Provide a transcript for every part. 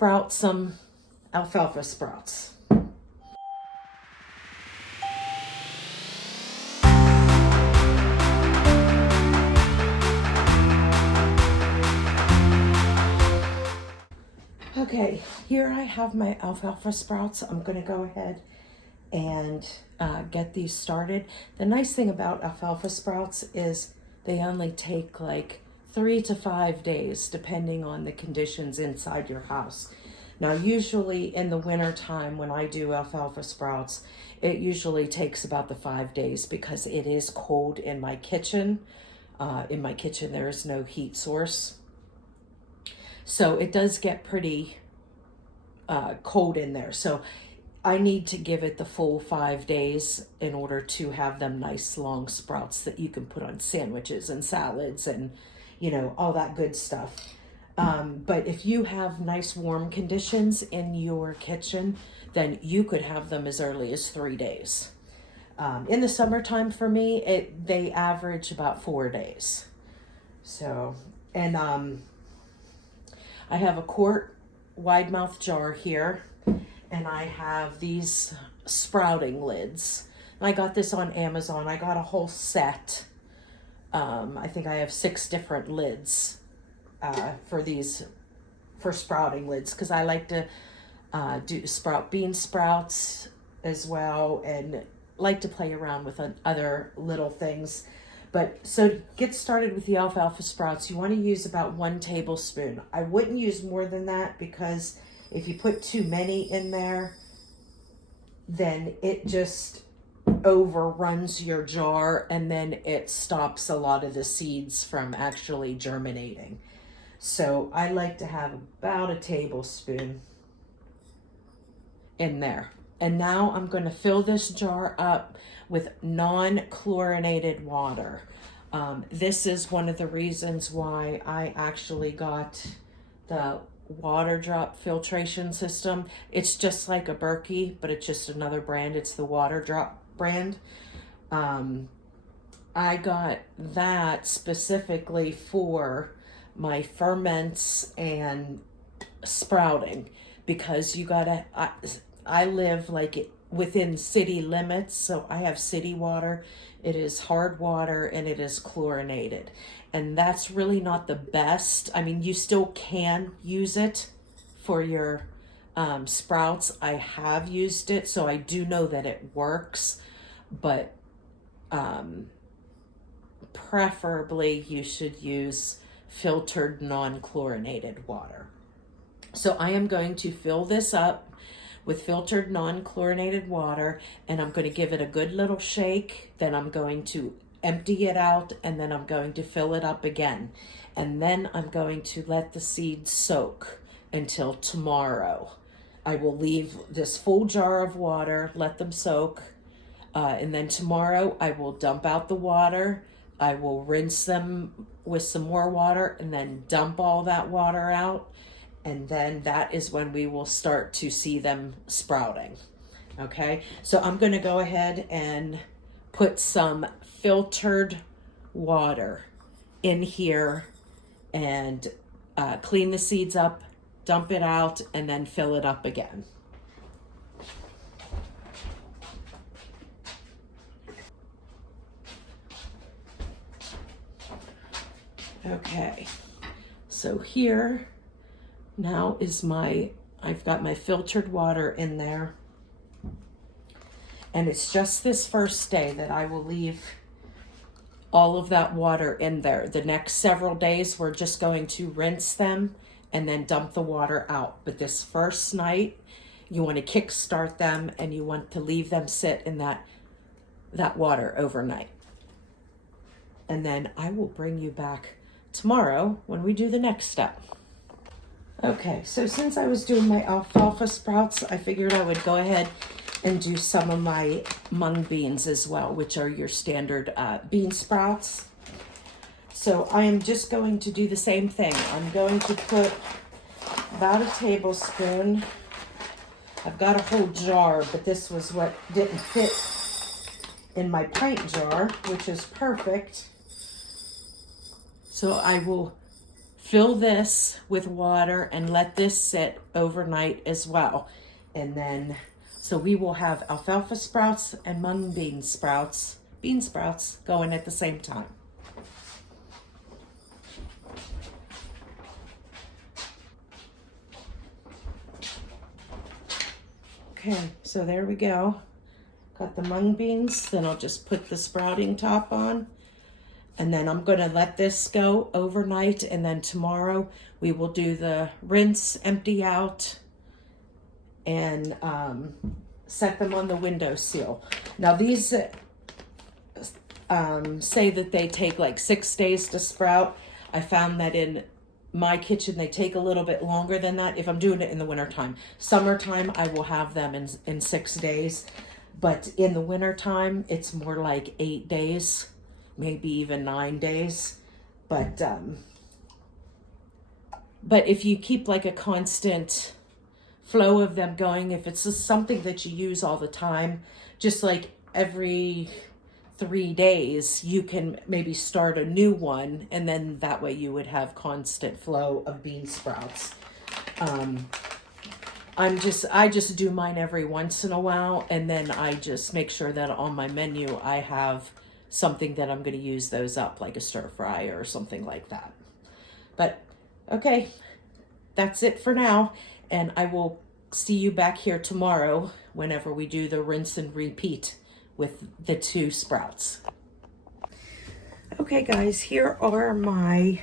sprout some alfalfa sprouts. Okay, here I have my alfalfa sprouts. I'm going to go ahead and get these started. The nice thing about alfalfa sprouts is they only take like 3 to 5 days depending on the conditions inside your house. Now usually in the winter time when I do alfalfa sprouts, it usually takes about the 5 days because it is cold in my kitchen. In my kitchen there is no heat source. So it does get pretty cold in there. So I need to give it the full 5 days in order to have them nice long sprouts that you can put on sandwiches and salads and, you know, all that good stuff. But if you have nice warm conditions in your kitchen, then you could have them as early as 3 days. In the summertime for me, they average about 4 days. So, and I have a quart wide mouth jar here, and I have these sprouting lids. I got this on Amazon. I got a whole set. I think I have 6 different lids for sprouting lids, because I like to sprout bean sprouts as well, and like to play around with other little things. But so to get started with the alfalfa sprouts, you want to use about 1 tablespoon. I wouldn't use more than that, because if you put too many in there, then it just overruns your jar, and then it stops a lot of the seeds from actually germinating. So I like to have about a tablespoon in there. And now I'm going to fill this jar up with non-chlorinated water. This is one of the reasons why I actually got the water drop filtration system. It's just like a Berkey, but it's just another brand. It's the water drop brand. I got that specifically for my ferments and sprouting, because you gotta, I live like within city limits, so I have city water. It is hard water and it is chlorinated, and that's really not the best. I mean, you still can use it for your sprouts. I have used it, so I do know that it works, but preferably you should use filtered non-chlorinated water. So I am going to fill this up with filtered non-chlorinated water, and I'm going to give it a good little shake. Then I'm going to empty it out, and then I'm going to fill it up again. And then I'm going to let the seeds soak until tomorrow. I will leave this full jar of water, let them soak, and then tomorrow I will dump out the water. I will rinse them with some more water and then dump all that water out. And then that is when we will start to see them sprouting. Okay, so I'm going to go ahead and put some filtered water in here and clean the seeds up, dump it out, and then fill it up again. Okay, so here now is I've got my filtered water in there, and it's just this first day that I will leave all of that water in there. The next several days we're just going to rinse them and then dump the water out. But this first night you want to kickstart them, and you want to leave them sit in that water overnight. And then I will bring you back tomorrow when we do the next step. Okay, so since I was doing my alfalfa sprouts, I figured I would go ahead and do some of my mung beans as well, which are your standard bean sprouts. So I am just going to do the same thing. I'm going to put about a tablespoon. I've got a whole jar, but this was what didn't fit in my pint jar, which is perfect. So I will fill this with water and let this sit overnight as well. And then, so we will have alfalfa sprouts and mung bean sprouts going at the same time. Okay, so there we go. Got the mung beans, then I'll just put the sprouting top on. And then I'm gonna let this go overnight, and then tomorrow we will do the rinse, empty out, and set them on the windowsill. Now these say that they take like 6 days to sprout. I found that in my kitchen they take a little bit longer than that if I'm doing it in the wintertime. Summertime I will have them in 6 days, but in the wintertime it's more like 8 days, maybe even 9 days. But if you keep like a constant flow of them going, if it's just something that you use all the time, just like every 3 days, you can maybe start a new one, and then that way you would have constant flow of bean sprouts. I just do mine every once in a while, and then I just make sure that on my menu I have something that I'm going to use those up, like a stir fry or something like that. But okay, that's it for now, and I will see you back here tomorrow whenever we do the rinse and repeat with the 2 sprouts. Okay guys, here are my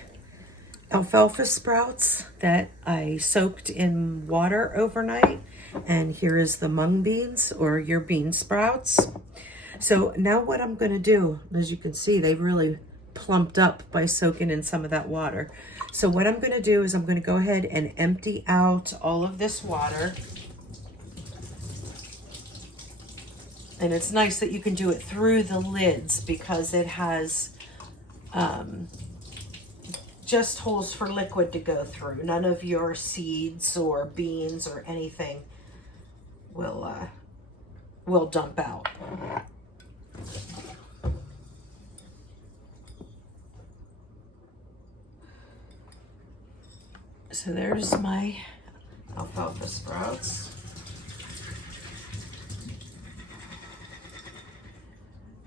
alfalfa sprouts that I soaked in water overnight, and here is the mung beans, or your bean sprouts. So now what I'm going to do, as you can see, they've really plumped up by soaking in some of that water. So what I'm going to do is I'm going to go ahead and empty out all of this water. And it's nice that you can do it through the lids because it has just holes for liquid to go through. None of your seeds or beans or anything will dump out. So there's my alfalfa sprouts.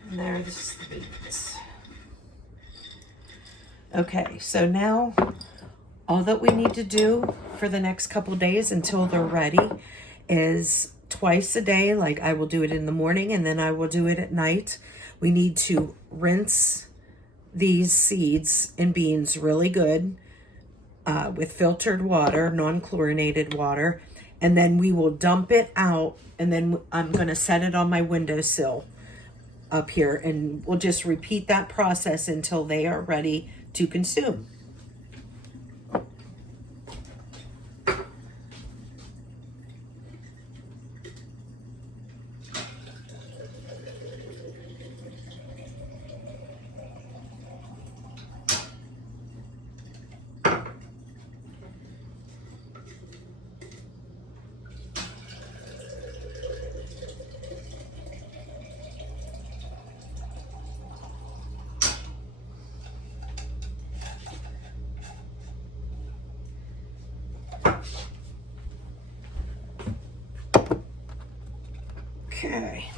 And there's the beans. Okay, so now all that we need to do for the next couple days until they're ready is twice a day. Like I will do it in the morning and then I will do it at night. We need to rinse these seeds and beans really good with filtered water, non-chlorinated water, and then we will dump it out, and then I'm going to set it on my windowsill up here, and we'll just repeat that process until they are ready to consume. Okay.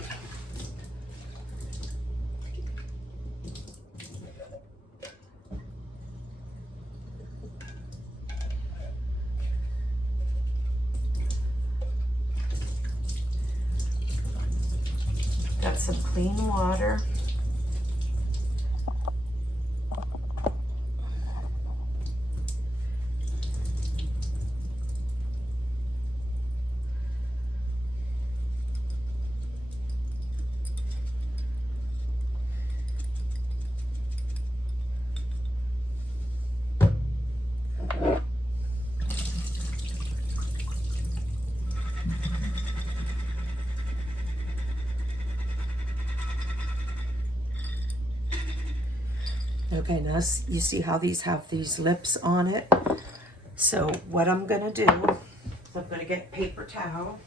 Got some clean water. Okay, now you see how these have these lips on it. So what I'm gonna do is I'm gonna get a paper towel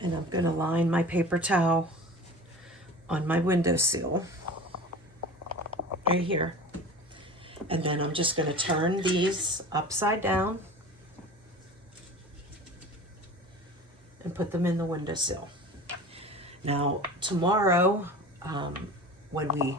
and I'm gonna line my paper towel on my windowsill. right here. And then I'm just going to turn these upside down and put them in the windowsill. Now, tomorrow, when we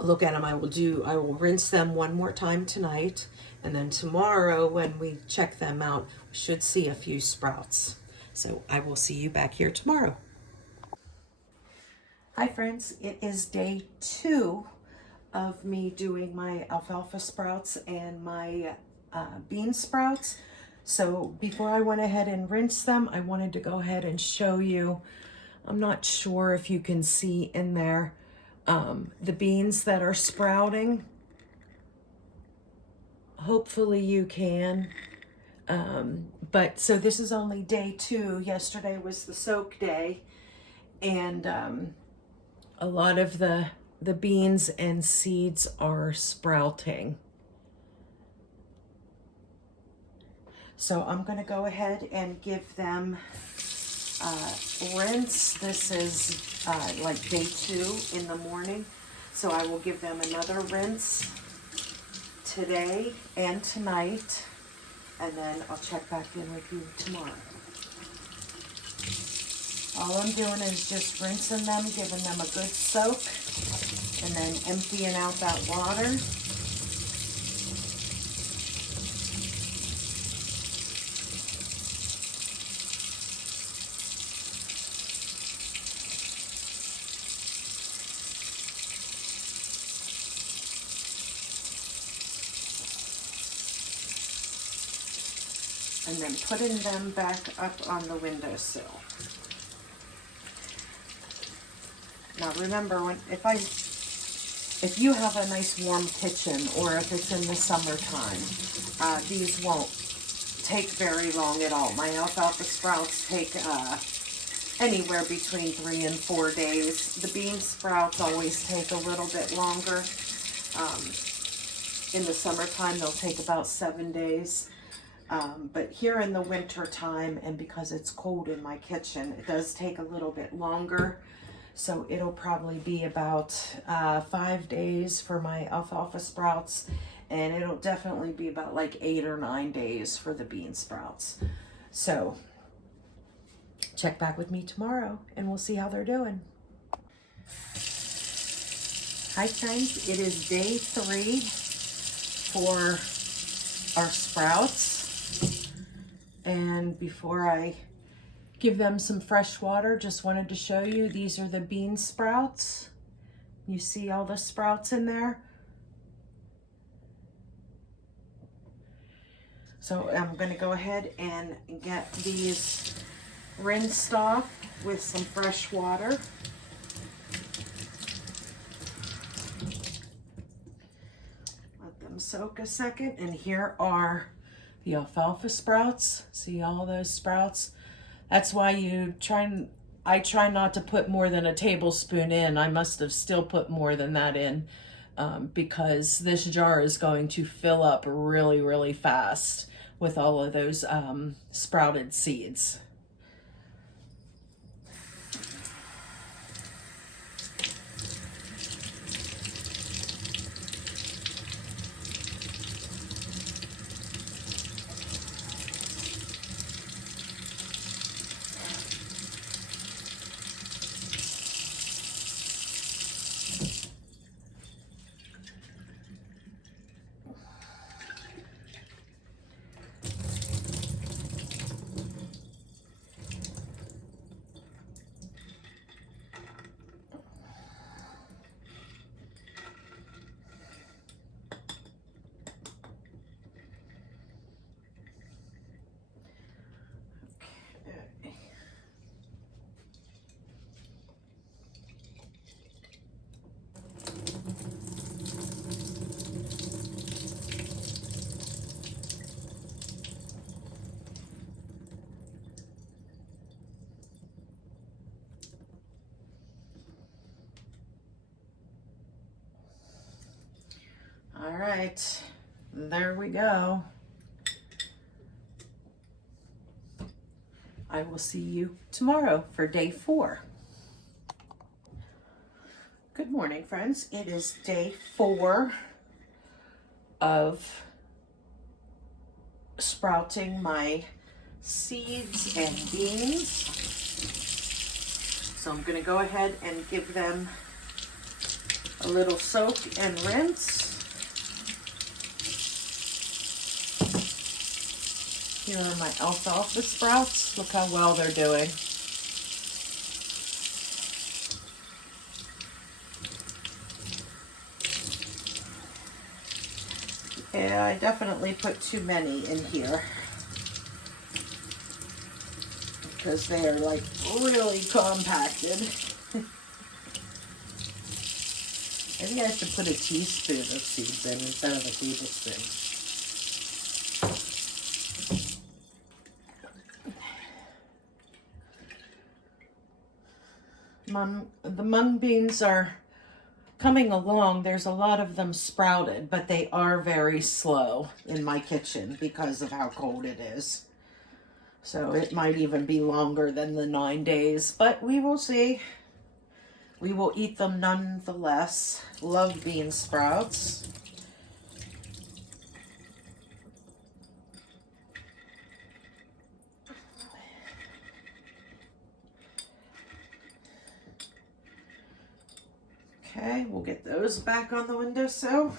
look at them, I will rinse them one more time tonight. And then tomorrow, when we check them out, we should see a few sprouts. So I will see you back here tomorrow. Hi friends, it is day 2 of me doing my alfalfa sprouts and my bean sprouts. So before I went ahead and rinsed them, I wanted to go ahead and show you, I'm not sure if you can see in there, the beans that are sprouting. Hopefully you can. But so this is only day 2. Yesterday was the soak day, and a lot of the beans and seeds are sprouting. So I'm going to go ahead and give them rinse. This is like day 2 in the morning. So I will give them another rinse today and tonight. And then I'll check back in with you tomorrow. All I'm doing is just rinsing them, giving them a good soak, and then emptying out that water. And then putting them back up on the windowsill. Now remember, if you have a nice warm kitchen, or if it's in the summertime, these won't take very long at all. My alfalfa sprouts take anywhere between 3 and 4 days. The bean sprouts always take a little bit longer. In the summertime, they'll take about 7 days. But here in the winter time, and because it's cold in my kitchen, it does take a little bit longer. So it'll probably be about 5 days for my alfalfa sprouts, and it'll definitely be about like 8 or 9 days for the bean sprouts. So check back with me tomorrow and we'll see how they're doing. Hi friends, it is day 3 for our sprouts. And before I give them some fresh water, just wanted to show you, these are the bean sprouts. You see all the sprouts in there? So I'm going to go ahead and get these rinsed off with some fresh water. Let them soak a second. And here are the alfalfa sprouts. See all those sprouts? That's why I try not to put more than a tablespoon in. I must have still put more than that in because this jar is going to fill up really, really fast with all of those sprouted seeds. All right, there we go. I will see you tomorrow for day 4. Good morning, friends. It is day 4 of sprouting my seeds and beans. So I'm going to go ahead and give them a little soak and rinse. Here are my alfalfa sprouts. Look how well they're doing. Yeah, I definitely put too many in here because they are like really compacted. Maybe I should put a teaspoon of seeds in instead of a tablespoon. The mung beans are coming along. There's a lot of them sprouted, but they are very slow in my kitchen because of how cold it is. So it might even be longer than the 9 days, but we will see. We will eat them nonetheless. Love bean sprouts. Okay, we'll get those back on the windowsill.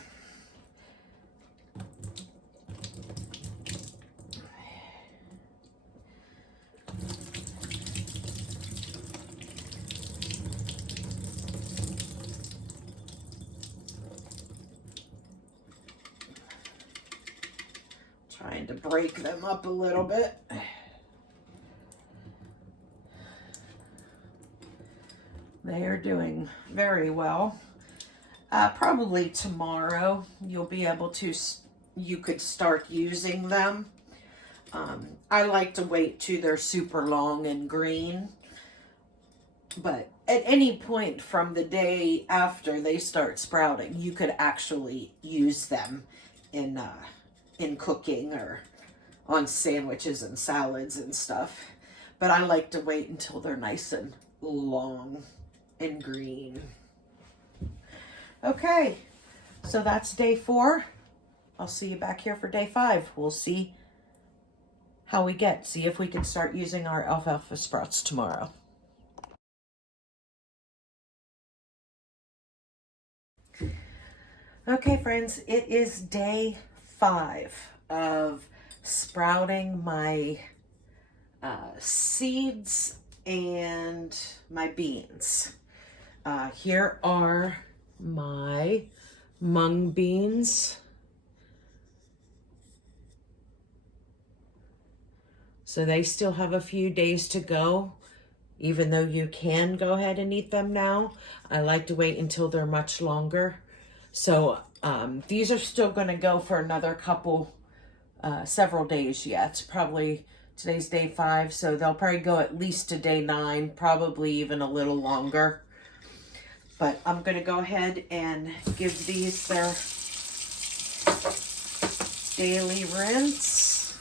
Trying to break them up a little bit. They are doing very well. Probably tomorrow you'll be able to, you could start using them. I like to wait till they're super long and green, but at any point from the day after they start sprouting, you could actually use them in cooking or on sandwiches and salads and stuff. But I like to wait until they're nice and long and green. Okay, so that's day 4. I'll see you back here for day 5. We'll see how we get. See if we can start using our alfalfa sprouts tomorrow. Okay, friends, it is day 5 of sprouting my seeds and my beans. Here are my mung beans. So they still have a few days to go, even though you can go ahead and eat them now. I like to wait until they're much longer. So these are still going to go for another several days yet. Probably today's day 5, so they'll probably go at least to day 9, probably even a little longer. But I'm going to go ahead and give these their daily rinse.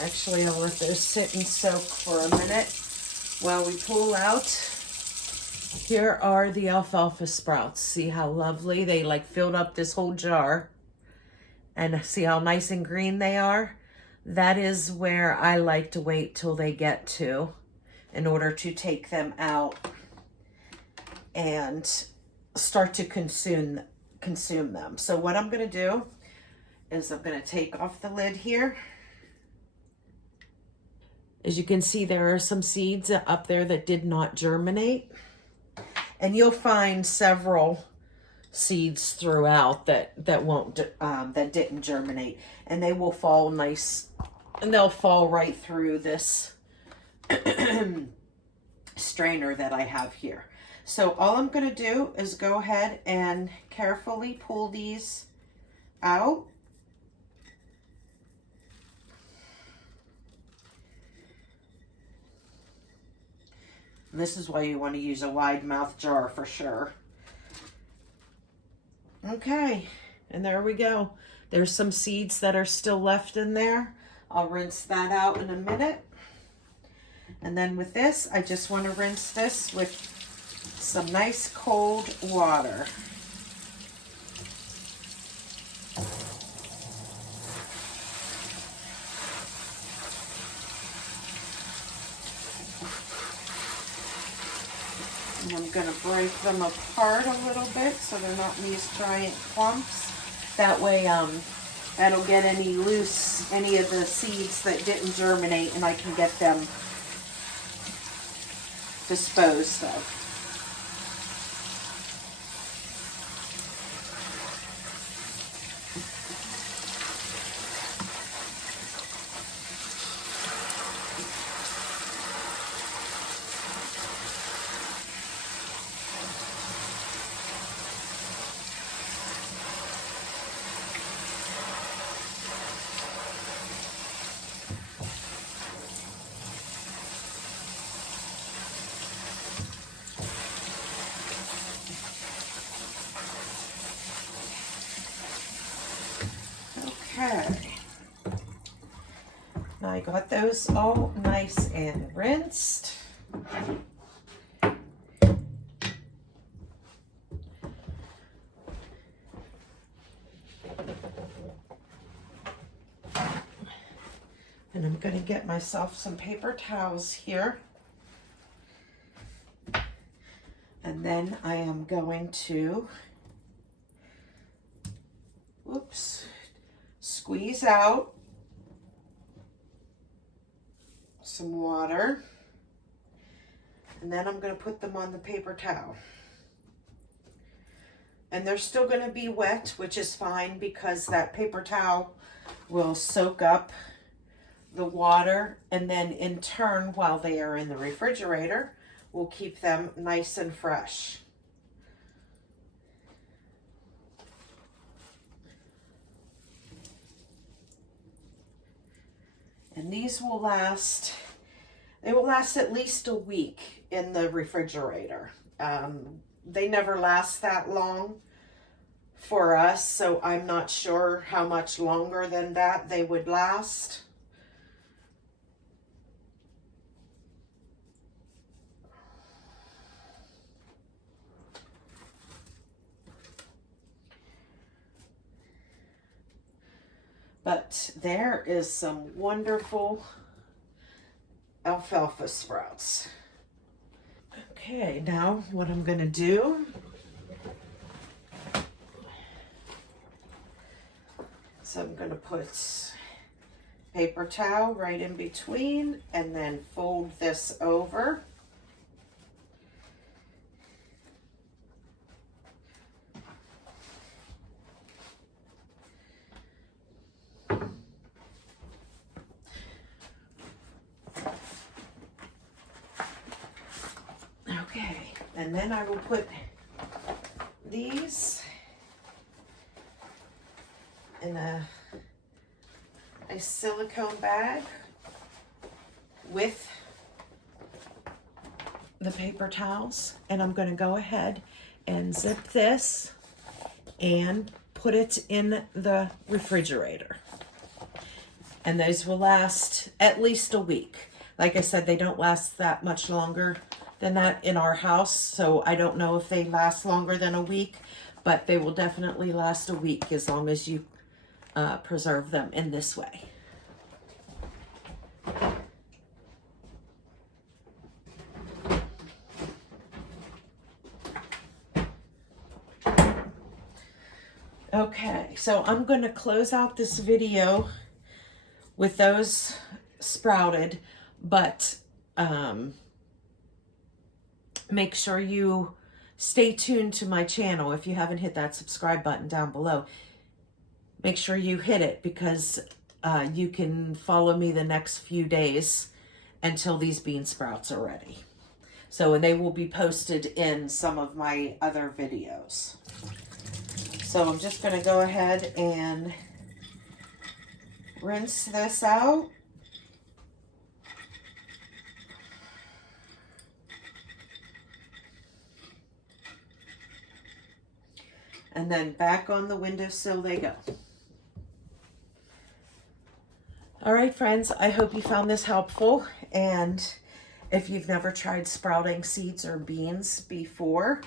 Actually, I'll let those sit and soak for a minute while we pull out. Here are the alfalfa sprouts. See how lovely? They like filled up this whole jar. And see how nice and green they are? That is where I like to wait till they get to in order to take them out and start to consume them. So what I'm going to do is I'm going to take off the lid here. As you can see, there are some seeds up there that did not germinate. And you'll find several seeds throughout that didn't germinate, and they will fall nice, and they'll fall right through this strainer that I have here. So all I'm going to do is go ahead and carefully pull these out. And this is why you want to use a wide mouth jar for sure. Okay, and there we go. There's some seeds that are still left in there. I'll rinse that out in a minute. And then with this, I just want to rinse this with some nice cold water. And I'm going to break them apart a little bit so they're not in these giant clumps. That way, I don't get any of the seeds that didn't germinate, and I can get them disposed of. Okay, now I got those all nice and rinsed. And I'm going to get myself some paper towels here. And then I am going to, squeeze out some water. And then I'm going to put them on the paper towel. And they're still going to be wet, which is fine because that paper towel will soak up the water, and then in turn, while they are in the refrigerator, will keep them nice and fresh. And these will last, they will last at least a week in the refrigerator. They never last that long for us, so I'm not sure how much longer than that they would last. But there is some wonderful alfalfa sprouts. Okay, now what I'm going to do is I'm going to put paper towel right in between and then fold this over. And then I will put these in a silicone bag with the paper towels. And I'm going to go ahead and zip this and put it in the refrigerator. And those will last at least a week. Like I said, they don't last that much longer than that in our house, so I don't know if they last longer than a week, but they will definitely last a week as long as you preserve them in this way. Okay, so I'm going to close out this video with those sprouted, but make sure you stay tuned to my channel. If you haven't hit that subscribe button down below, make sure you hit it because you can follow me the next few days until these bean sprouts are ready. So, and they will be posted in some of my other videos. So I'm just going to go ahead and rinse this out. And then back on the windowsill they go. All right, friends, I hope you found this helpful. And if you've never tried sprouting seeds or beans before.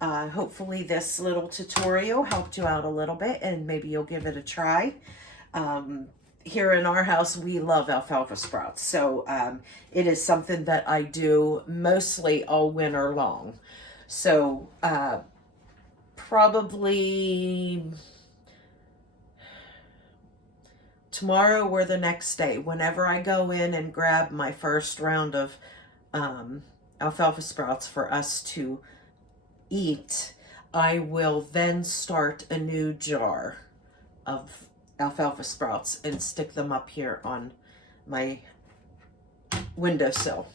Hopefully this little tutorial helped you out a little bit and maybe you'll give it a try. Here in our house, we love alfalfa sprouts. So it is something that I do mostly all winter long. So probably tomorrow or the next day, whenever I go in and grab my first round of alfalfa sprouts for us to eat, I will then start a new jar of alfalfa sprouts and stick them up here on my windowsill.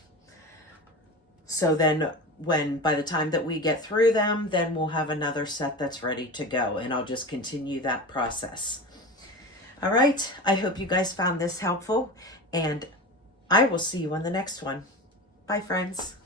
So then by the time that we get through them, then we'll have another set that's ready to go, and I'll just continue that process. All right, I hope you guys found this helpful, and I will see you on the next one. Bye, friends.